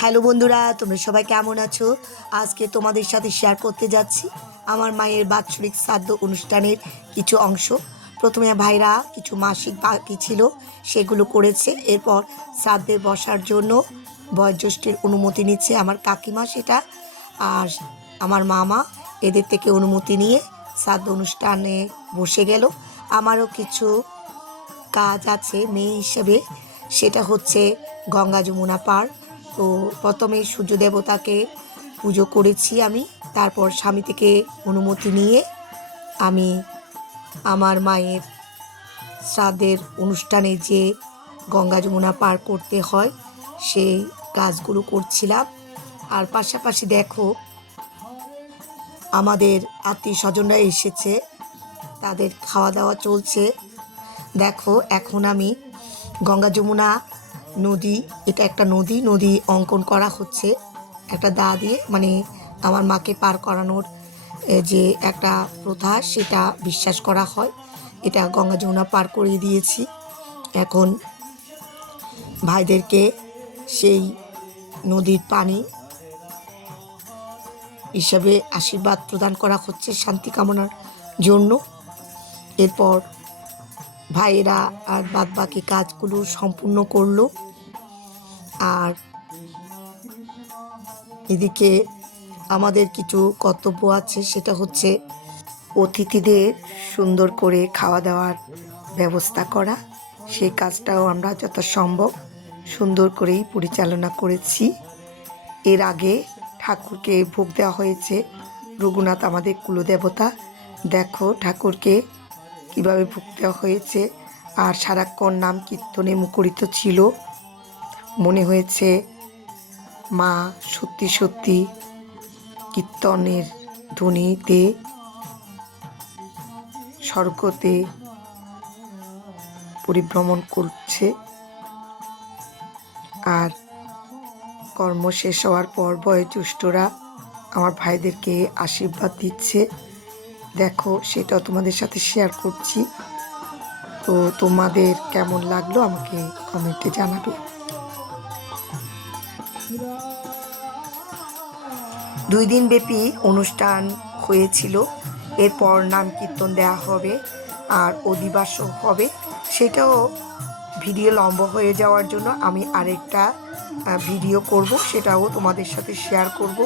Hello বন্ধুরা, তোমরা সবাই কেমন আছো? আজকে তোমাদের সাথে শেয়ার করতে যাচ্ছি আমার মায়ের বাৎসরিক শ্রাদ্ধ অনুষ্ঠানের কিছু অংশ। প্রথমে ভাইরা কিছু মাসিক বাকি ছিল, সেগুলো করেছে। এরপর শ্রাদ্ধে বসার জন্য বয়োজ্যেষ্ঠের অনুমতি নিচ্ছে আমার কাকিমা সেটা আর আমার মামা। এদের থেকে অনুমতি নিয়ে শ্রাদ্ধ অনুষ্ঠানে বসে গেল। আমারও কিছু কাজ আছে, মেয়ে হিসেবে। সেটা হচ্ছে গঙ্গা যমুনা পার। তো প্রথমে সূর্য দেবতাকে পুজো করেছি আমি। তারপর স্বামী থেকে অনুমতি নিয়ে আমি আমার মায়ের শ্রাদ্ধের অনুষ্ঠানে যে গঙ্গা যমুনা পার করতে হয় সেই কাজগুলো করছিলাম। আর পাশাপাশি দেখো, আমাদের আত্মীয় স্বজনরা এসেছে, তাদের খাওয়া দাওয়া চলছে। দেখো, এখন আমি গঙ্গা যমুনা নদী, এটা একটা নদী নদী অঙ্কন করা হচ্ছে। একটা দা দিয়ে মানে আমার মাকে পার করানোর যে একটা প্রথা, সেটা বিশ্বাস করা হয়। এটা গঙ্গা যমুনা পার করিয়ে দিয়েছি। এখন ভাইদেরকে সেই নদীর পানি হিসাবে আশীর্বাদ প্রদান করা হচ্ছে শান্তি কামনার জন্য। এরপর ভাইয়েরা আর বাদ বাকি কাজগুলো সম্পূর্ণ করল। আর এদিকে আমাদের কিছু কর্তব্য আছে, সেটা হচ্ছে অতিথিদের সুন্দর করে খাওয়া দাওয়ার ব্যবস্থা করা। সেই কাজটাও আমরা যথাসম্ভব সুন্দর করেই পরিচালনা করেছি। এর আগে ঠাকুরকে ভোগ দেওয়া হয়েছে। রঘুনাথ আমাদের কুলদেবতা। দেখো ঠাকুরকে কীভাবে ভোগ হয়েছে আর সারাক্ষণ নাম কীর্তনে মুখরিত ছিল? মনে হয়েছে, মা সত্যি সত্যি কীর্তনের ধ্বনিতে, স্বর্গতে পরিভ্রমণ করছে। আর কর্ম শেষ হওয়ার পর বয়োজ্যেষ্ঠরা আমার ভাইদেরকে আশীর্বাদ দিচ্ছে। দেখো সেটাও তোমাদের সাথে শেয়ার করছি। তো তোমাদের কেমন লাগল আমাকে কমেন্টে জানাবে। দুই দিন ব্যাপী অনুষ্ঠান হয়েছিল। এরপর নাম কীর্তন দেওয়া হবে আর অধিবাসও হবে। সেটাও ভিডিও লম্বা হয়ে যাওয়ার জন্য আমি আরেকটা ভিডিও করব, সেটাও তোমাদের সাথে শেয়ার করব।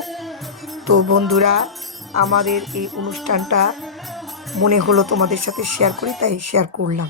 তো বন্ধুরা আমাদের এই অনুষ্ঠানটা মনে হলো তোমাদের সাথে শেয়ার করি তাই শেয়ার করলাম।